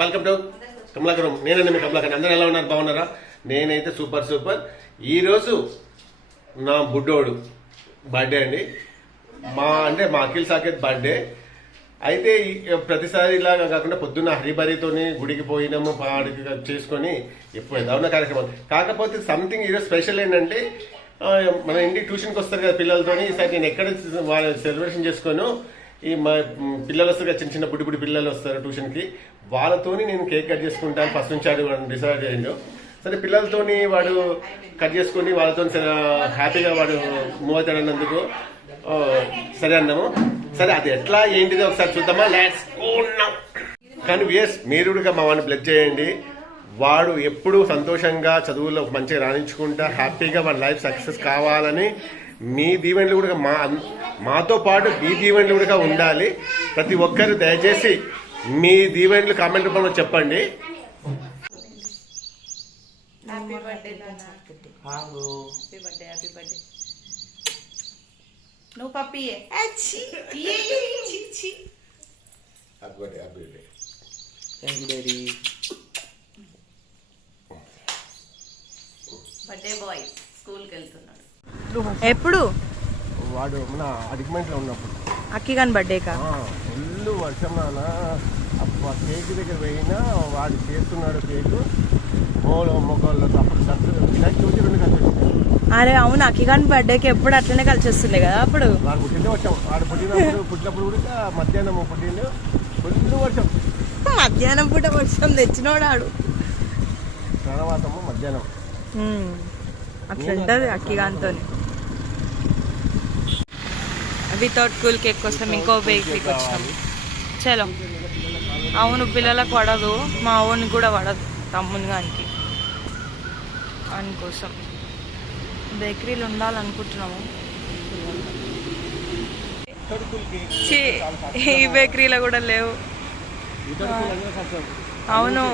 Welcome to Kamalakaram నేనండి మీ కమలాకరం అందరూ ఎలా ఉన్నారు? బాగున్నారా? నేనైతే సూపర్ సూపర్. ఈరోజు నా బుడ్డోడు బర్త్డే అండి. మా అంటే మా అఖిల్ సాకేత్ బర్త్డే. అయితే ప్రతిసారి ఇలాగా కాకుండా పొద్దున్న హరిబరితోని గుడికి పోయినాము పాడికి చేసుకొని ఎప్పుడు ఏదో ఉన్న కార్యక్రమం? కాకపోతే సంథింగ్ ఈరోజు స్పెషల్ ఏంటంటే మన ఇంటికి ట్యూషన్కి వస్తారు కదా పిల్లలతోని ఈసారి నేను ఎక్కడ వాళ్ళ సెలబ్రేషన్ చేసుకోను? ఈ మా పిల్లలు వస్తారు చిన్న చిన్న బుడ్డి బుడ్డి పిల్లలు వస్తారు ట్యూషన్కి. వాళ్ళతోని నేను కేక్ కట్ చేసుకుంటాను. ఫస్ట్ నుంచి అది డిసైడ్ అయ్యిండు. సరే పిల్లలతోని వాడు కట్ చేసుకొని వాళ్ళతో హ్యాపీగా వాడు మూవ్ అవుతాడు అన్నందుకు సరే అన్నాము. సరే అది ఎట్లా ఏంటిది ఒకసారి చూద్దామా? లాట్స్ కానీ ఎస్ మీరు కూడా మా వాడిని బ్లెడ్ చేయండి. వాడు ఎప్పుడు సంతోషంగా చదువులో మంచిగా రాణించుకుంటా హ్యాపీగా వాడి లైఫ్ సక్సెస్ కావాలని మీ దీవెనలు కూడా మా మాతో పాటు మీ దీవెనలు కూడా ఉండాలి. ప్రతి ఒక్కరు దయచేసి మీ దీవెనలు కామెంట్ రూపంలో చెప్పండి. హ్యాపీ బర్త్డే నాన్న హ్యాపీ బర్త్డే హ్యాపీ బర్త్డే నువ్వు పప్పి thank you daddy birthday boy స్కూల్కి వెళ్తున్నాడు. ఎప్పుడు? వాడు మన అడిగ్మెంట్లో ఉన్నప్పుడు. అక్కిగాన్ బర్త్డేకా? ఫుల్ వర్షం నాన్న. అప్పుడు కేక్ దగ్గర పోయినా వాడు చేస్తున్నాడు కేకు మోలో మొగల్లో అప్పుడు సత్తు వినాయక చవితి రెండు కలిసి. అరే అవును అక్కిగాన్ బర్త్డేకి ఎప్పుడు అట్లనే కలిసి వస్తుండే కదా అప్పుడు? వాడు పుట్టిందే వచ్చాం వాడు పుట్టినప్పుడు పుట్టినప్పుడు కూడా మధ్యాహ్నం పుట్టిండు. ఫుల్ వర్షం. మధ్యాహ్నం పూట వర్షం తెచ్చినోడాడు ప్రణవాతము మధ్యాహ్నం. అట్లుంటది అక్కిగాన్తో వితౌట్ కూల్ కేక్ కోసం ఇంకో బేకరీకి వచ్చినాం చలో. అవును పిల్లలకు పడదు మా ఓన్ కూడా పడదు తమ్ముని గానికి అందుకోసం బేకరీలు ఉండాలనుకుంటున్నాము. ఈ బేకరీలో కూడా లేవు. అవును.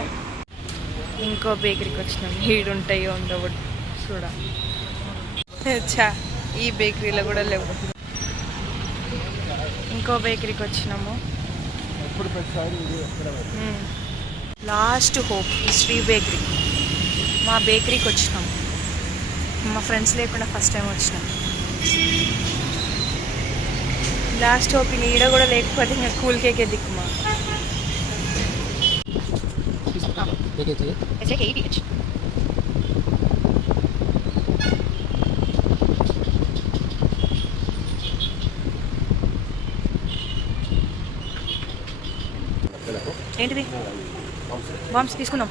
ఇంకో బేకరీకి వచ్చినాం. హీడ్ ఉంటాయో ఉండవు చూడ. చా ఈ బేకరీలో కూడా లేవు. ఇంకో బేకరీకి వచ్చినాము. లాస్ట్ హోప్ ఈ శ్రీ బేకరీ. మా బేకరీకి వచ్చినాం. మా ఫ్రెండ్స్ లేకుండా ఫస్ట్ టైం వచ్చినాం. లాస్ట్ హోప్ ఈడ కూడా లేకపోతే ఇంకా కూల్ కేకే దిక్కుమా. ఏంటిది? బాంబ్స్ తీసుకుందాం.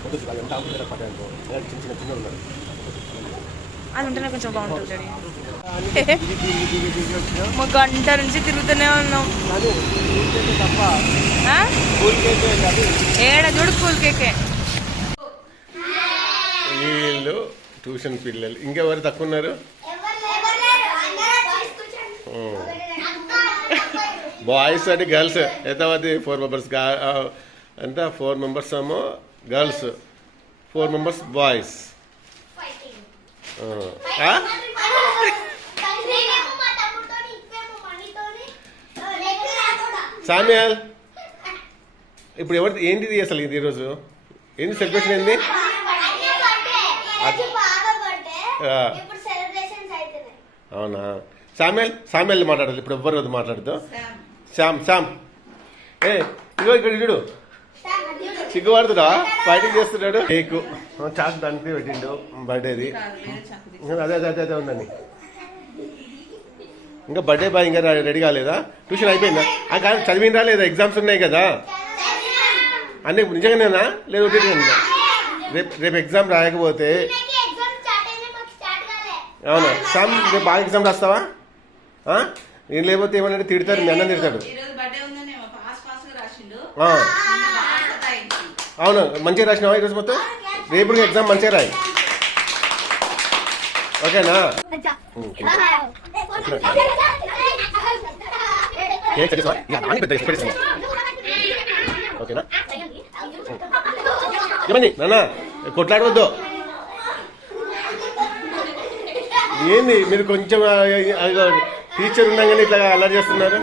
ఉన్నారు అది ఉంటేనే కొంచెం బాగుంటుంది మా గంట నుంచి తిరుగుతూనే ఉన్నాం. ఏడ చూడు కూల్ కేకే. వీళ్ళు ట్యూషన్ పిల్లలు. ఇంకెవరు తక్కువ ఉన్నారు బాయ్స్ అంటే గర్ల్స్. ఎంతమంది ఫోర్ మెంబర్స్ ఎంత ఫోర్ మెంబర్స్ ఏమో గర్ల్స్ ఫోర్ మెంబర్స్ బాయ్స్ సామ్యాల్. ఇప్పుడు ఎవరి ఏంటిది అసలు ఇది ఈరోజు? ఏంటి సెలబ్రేషన్ ఏంది? ఆ. అవునా? సామ్యాల్ సామ్యాల్ మాట్లాడాలి. ఇప్పుడు ఎవ్వరు మాట్లాడుతూ శ్యామ్ శ్యామ్ ఏ ఇగో ఇక్కడ చూడు. సిగ్గుపడుతుడా బయటకు చేస్తున్నాడు. కేకు చాకు దానికి పెట్టిండు బర్త్డేది. అదే అదే అదే అదే ఉందండి. ఇంకా బర్త్డే బాయ్ ఇంకా రెడీ కాలేదా? ట్యూషన్ అయిపోయిందా? ఆ కాదు చదివినరా లేదా? ఎగ్జామ్స్ ఉన్నాయి కదా. అన్నీ నిజంగానేనా లేదు ఒకటి రేపు రేపు ఎగ్జామ్ రాయకపోతే అవునా? సామ్ రేపు బాగా ఎగ్జామ్ రాస్తావా? ఆ? నేను లేకపోతే ఏమన్నా తిడతాడు మీ అన్న తిడతాడు ఈరోజు బర్త్డే ఉందని ఫాస్ట్ ఫాస్ట్గా రాసిండు ఆ, నిన్న బాగా సతాయించి. అవును మంచిగా రాసినావా ఈరోజు మొత్తం? రేపు ఎగ్జామ్ మంచిగా రాయి. ఓకేనా. ఓకేనా? ఏమండి నాన్న కొట్లాడవద్దు. ఏంది మీరు కొంచెం టీచర్ ఉండగానే ఇట్లా అల్లరి చేస్తున్నారు?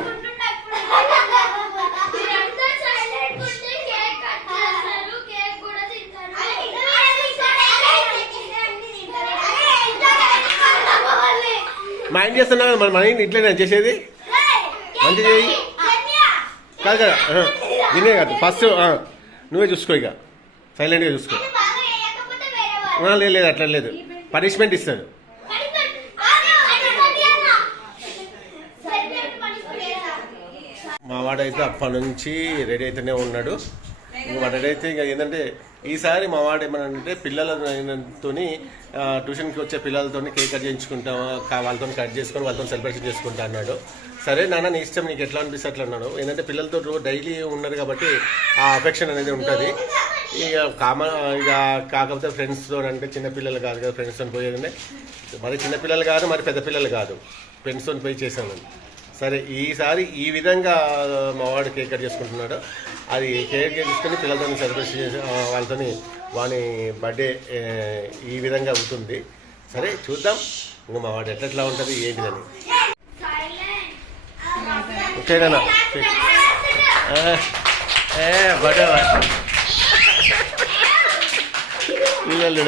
మైండ్ చేస్తున్నావు కదా, మన మైండ్ ఇట్లనే చేసేది? మంచి చేయి కాదు కదా దీనే కాదు. ఫస్ట్ నువ్వే చూసుకో ఇక. సైలెంట్గా చూసుకో. లేదు లేదు అట్లా లేదు. పనిష్మెంట్ ఇస్తాడు. మా వాడైతే అప్పటి నుంచి రెడీ అయితేనే ఉన్నాడు. వాడైతే ఇంకా ఏంటంటే ఈసారి మా వాడు ఏమనంటే పిల్లలతో ట్యూషన్కి వచ్చే పిల్లలతో కేక్ కట్ చేయించుకుంటాం వాళ్ళతో కట్ చేసుకొని వాళ్ళతో సెలబ్రేషన్ చేసుకుంటా అన్నాడు. సరే నాన్న నీ ఇష్టం నీకు ఎట్లా అనిపిస్తే అట్లా అన్నాడు. ఏంటంటే పిల్లలతో డైలీ ఉన్నారు కాబట్టి ఆ అఫెక్షన్ అనేది ఉంటుంది. ఇక కామన్ ఇక కాకపోతే ఫ్రెండ్స్తో అంటే చిన్న పిల్లలు కాదు కదా ఫ్రెండ్స్తో పోయేదంటే మరి చిన్నపిల్లలు కాదు మరి పెద్ద పిల్లలు కాదు. ఫ్రెండ్స్తో పోయి చేశాను. సరే ఈసారి ఈ విధంగా మా వాడు కేక్ కట్ చేసుకుంటున్నాడు. అది కేక్ తీసుకొని పిల్లలతో సెలబ్రేషన్ చేసి వాళ్ళతో వాళ్ళతోని వాని బర్త్డే ఈ విధంగా అవుతుంది. సరే చూద్దాం. ఇంకా మా వాడు ఎట్లా ఉంటుంది ఏంటిదని ఓకేనా ఏ బర్త్డే పిల్లలు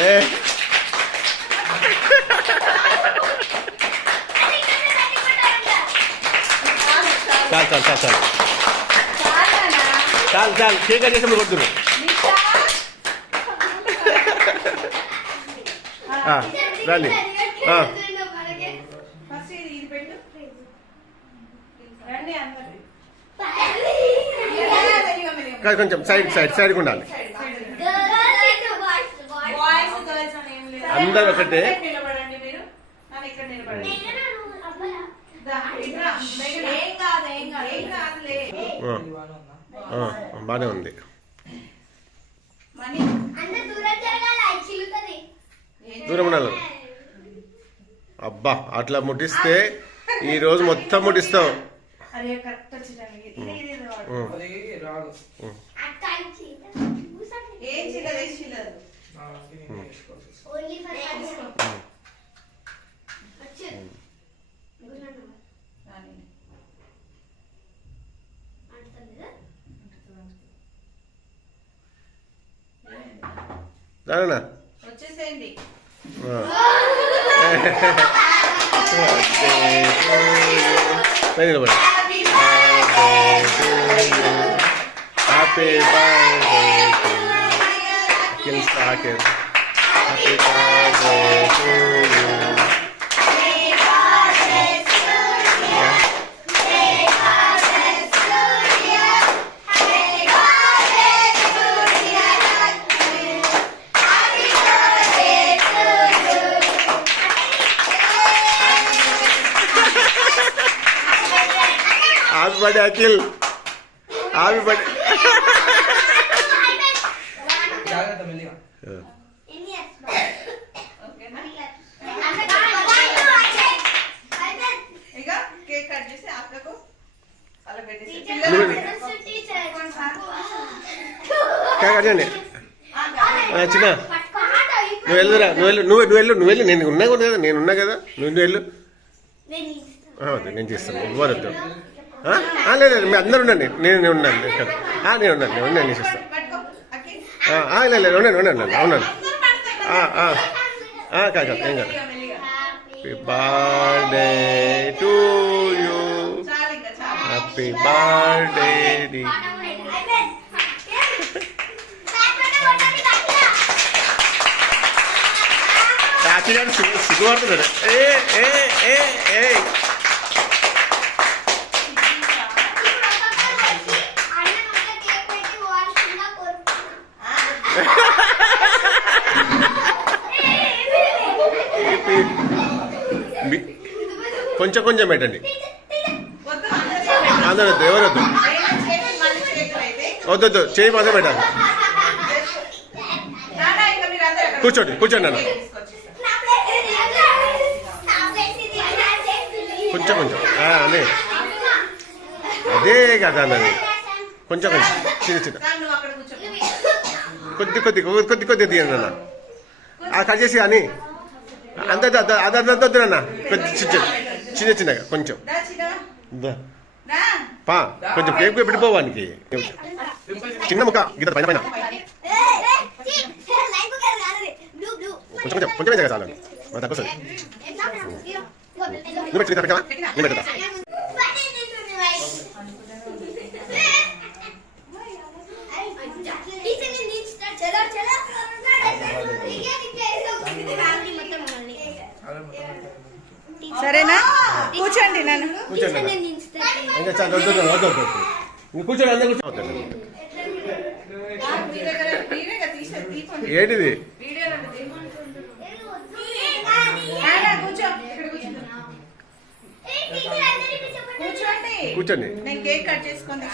ఏ. చాలు చాలు చాలు చాలు. చాలు చాలు. కేక్ కట్ చేసి కొడుతురు. రండి. కొంచెం సైడ్ సైడ్ సైడ్ ఉండాలి. అందరూ ఒకటే. ఏం ఏం ఏం బాగానే ఉంది ఏం దూరం ఉండాలి అబ్బా అట్లా ముట్టిస్తే ఈ రోజు మొత్తం ముట్టిస్తాం అరే కరెక్ట్ వచ్చిందండి ఇది ఇది ఇది వాడు. ఉం, అది రాదు ఉం. ఏం చిల్లదు ఏం చిల్లదు నాకు నేను వేసుకోవాల్సి వస్తుంది. ఓన్లీ ఫర్ రాని. దానా వచ్చేసేయండి నిలబడి హ్యాపీ బర్త్డే కిల్ సాకెట్ హ్యాపీ బర్త్డే నువ్వు- పిల్లలు కాకండి చిన్న. నువ్వు వెళ్ళురా? నువ్వు వెళ్ళు. నువ్వు నువ్వు వెళ్ళు. నువ్వు వెళ్ళు. నేను ఉన్నా కూడా కదా. నేను ఉన్నా కదా. నువ్వు నువ్వు వెళ్ళు. నేను చేస్తాను. ఇవ్వరద్దు లేదు మీ అందరు ఉండండి. నేను ఉన్నాను ఇక్కడ నేను ఉన్నాను నేను ఉన్నాను నేను చేస్తాను. లేదు లేదు ఉండండి ఉండండి ఉండండి, అవునండి. కాదు ఏం కాదు. Happy birthday to you happy birthday D సిగ్గుపడుతుంది ఏ ఏ ఏ ఏ కొంచెం కొంచెం పెట్టండి. అందరూ వద్దు ఎవరు వద్దు. వద్దొద్దు చేయి మాత్రం పెట్టాలి కూర్చోండి, కూర్చోండి అన్న. కొంచెం కొంచెం. అదే. అదే కదా అన్నది. కొంచెం కొంచెం. చిన్న చిన్న. కొద్ది కొద్ది కొద్ది కొద్ది తీయండి అన్న. ఆ కట్ చేసి కానీ. అంత అదొద్దు అన్న. కొద్ది చిన్న. చిన్న చిన్నగా కొంచెం. పా కొంచెం కేక్ పెట్టిపోవానికి చిన్న ముక్క గిట్ట పైన పైన కొంచెం కొంచెం కొంచెం వేసాక చాలు మన తక్కువ వస్తుంది నువ్వు పెట్టి పెట్టావా నేను పెడతా అదే మొత్తం సరేనా కూర్చోండి నన్ను కూర్చోండి వద్దు వద్దు వద్దు కూర్చోండి అందరూ కూర్చోండి. ఏంటిది? కూర్చోండి. నేను కేక్ కట్ చేసుకొని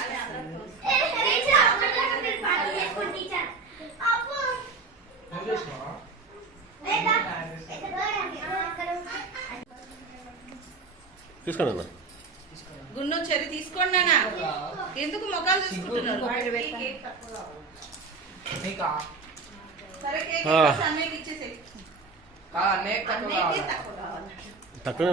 తీసుకోండి అన్న గున్ను చెరి తీసుకోండి నాన్న. ఎందుకు మొక్కలు చూసుకుంటున్నారు? తక్కువ?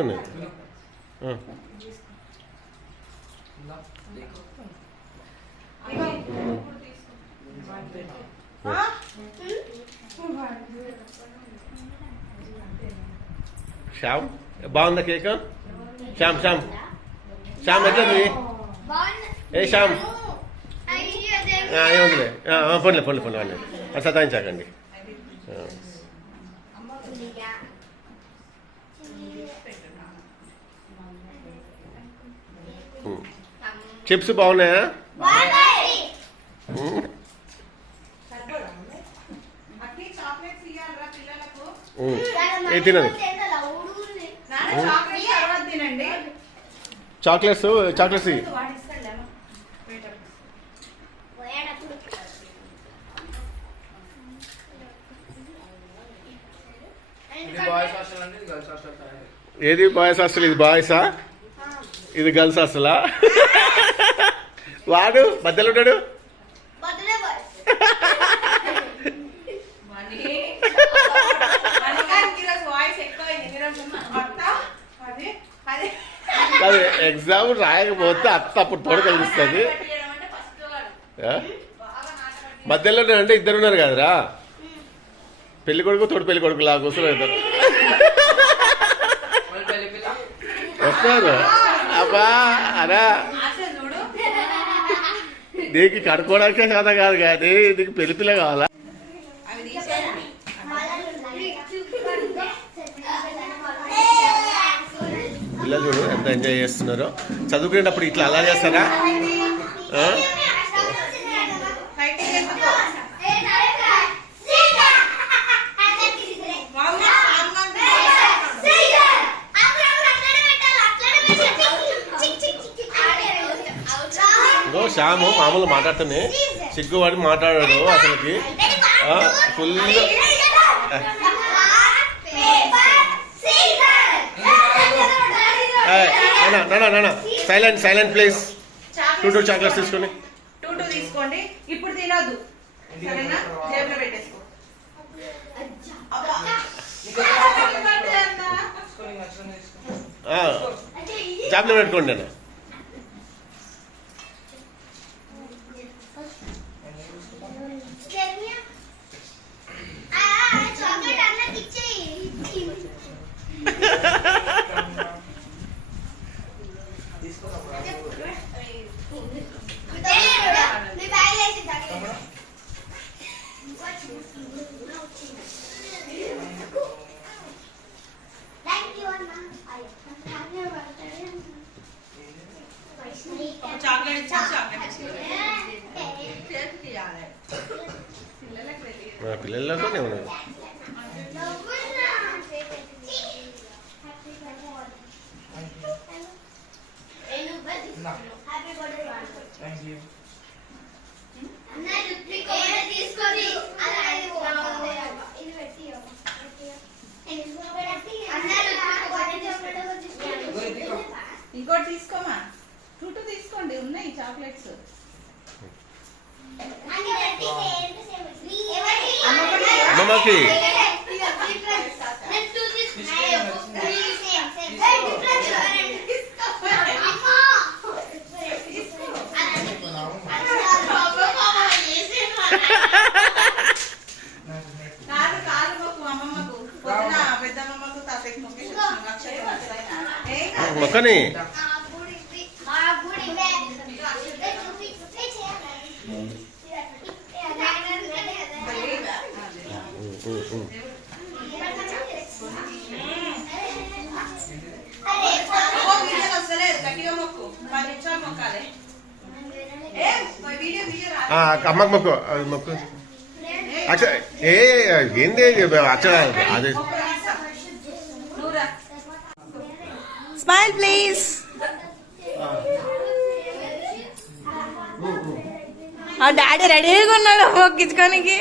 శ్యామ్ బాగుందా కేక్? శ్యామ్ శ్యామ్. శ్యామ్ ఎట్లది ఏ శ్యామ్ ఏముందిలే పోన్లే పోన్లే పోన్లే అండి అది సతాయించాకండి. చిప్స్ బాగున్నాయా ఉమ్. సరిపోదా అమ్మాయి? అక్కి చాక్లెట్స్ ఇయ్యాలిరా పిల్లలకు ఉమ్. ఏ తినదు నాన్న చాక్లెట్స్ తర్వాత తినండి చాక్లెట్స్ చాక్లెట్స్ ఇయ్యి. వాడు ఇస్తాడులేమో. Wait up. ఇది బాయ్స్ హాస్టల్ అంటే ఇది గర్ల్స్ చాక్లెట్స్ చాక్లెట్స్ ఏది బాయ్స్ హాస్టల్? ఇది బాయ్సా? ఇది గర్ల్స్ హాస్టలా? వాడు మధ్యలో ఉంటాడు మనీ మనగానికి ఈరోజు వాయిస్ ఎక్కువైంది ఈరోజు అత్త అదే అదే కాదు ఎగ్జామ్ రాయకపోతే అత్త అప్పుడు తోడు కనిపిస్తుంది పెట్టేయడం అంటే ఫస్ట్ వాడు ఆ? బాగా నాటబట్టి మధ్యలో అంటే ఇద్దరు ఉన్నారు కదరా? పెళ్ళి కొడుకు తోడు పెళ్ళి కొడుకు లా కూర్చొని ఇద్దరు. వస్తారు. అబ్బా అరా. ఆశ చూడు. నీకు కడుక్కోవడానికే కథ కాదు కానీ నీకు పెళ్ళి పిల్ల కావాలా అవి తీసేయండి పిల్లలు చూడు ఎంత ఎంజాయ్ చేస్తున్నారో? చదువుకునేటప్పుడు ఇట్లా అలా చేస్తారా? ఆ? మామూలుగా శ్యాము మామూలు మాట్లాడుతూనే. సిగ్గుపడి మాట్లాడాడు అసలుకి. ఫుల్ నానా నానా silent silent please two two chocolates తీసుకొని. టూ టూ తీసుకోండి. ఇప్పుడు తినొద్దు. సరేనా? జేబులో పెట్టేసుకో. పెట్టుకోండి నేను. ఆ, అమ్మకి మొక్కు అది మొక్కు. అచ్చ ఏ ఏంది అచ్చ అదే. స్మైల్ ప్లీజ్ ఆ డాడీ రెడీగా ఉన్నాడు మొక్కించుకోనికి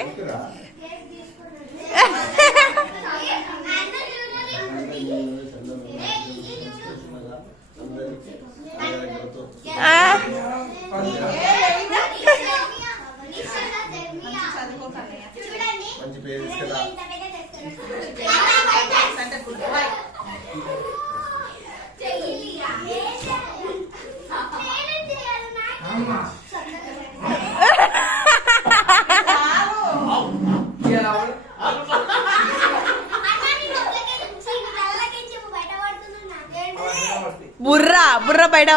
ఆ,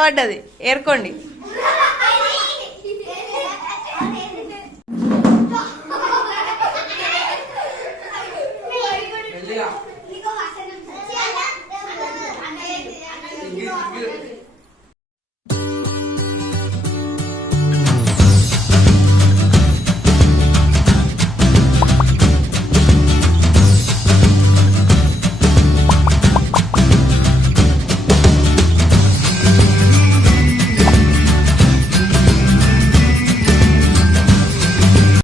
పడ్డది. ఏర్కోండి.